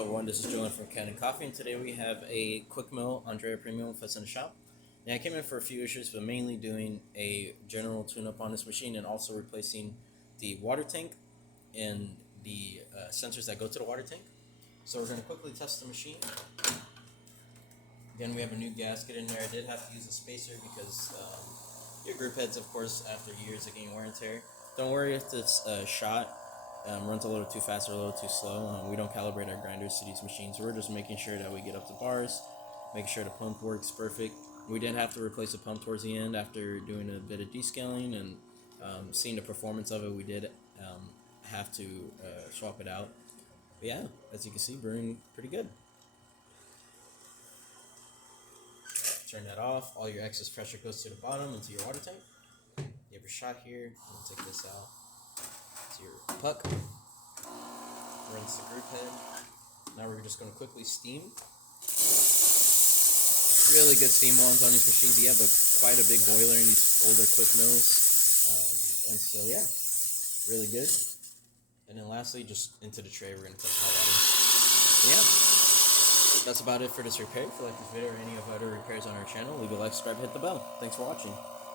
Hello everyone, this is Julian from Cannon Coffee, and today we have a Quickmill Andreja Premium with us in the shop. Now I came in for a few issues, but mainly doing a general tune-up on this machine and also replacing the water tank and the sensors that go to the water tank. So we're going to quickly test the machine. Again, we have a new gasket in there. I did have to use a spacer because your grip heads, of course, after years of getting wear and tear. Don't worry if this shot runs a little too fast or a little too slow. We don't calibrate our grinders to these machines. We're just making sure that we get up to bars, make sure the pump works perfect. We did have to replace the pump towards the end after doing a bit of descaling and seeing the performance of it. We did have to swap it out. But yeah, as you can see, brewing pretty good. Turn that off. All your excess pressure goes to the bottom into your water tank. You have your shot here. I'm going to take this out. It's your puck. Rinse the group head. Now we're just going to quickly steam. Really good steam ones on these machines. You have quite a big boiler in these older Quickmills. And so yeah, really good. And then lastly, just into the tray, we're going to test hot water. Yeah. That's about it for this repair. If you like this video or any of our other repairs on our channel, leave a like, subscribe, hit the bell. Thanks for watching.